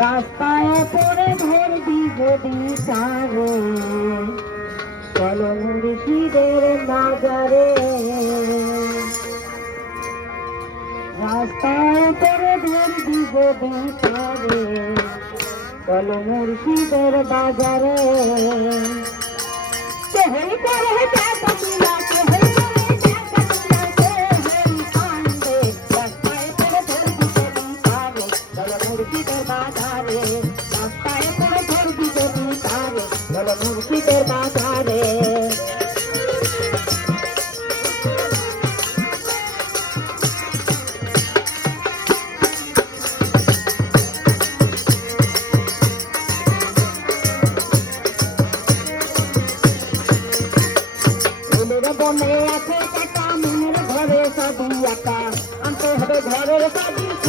রাস্তায় পড়ে ধরবি যদি তারে, চলো মুর্শিদের বাজারে। রাস্তায় পড়ে ধরবি যদি তারে, চলো মুর্শিদের বাজারে। কেহই করে টাকা তুলা, কেহই করে টাকা তুলা, কেহই কান্দে। রাস্তায় পড়ে ধরবি যদি তারে, চলো মুর্শিদের বাজারে। রাস্তায় পড়ে ধরবি যদি তারে, চলো মুর্শিদের বাজারে। বনে আছে টাকা, মনের ঘরে সবই একা, আনতে হবে ঘরের সবই।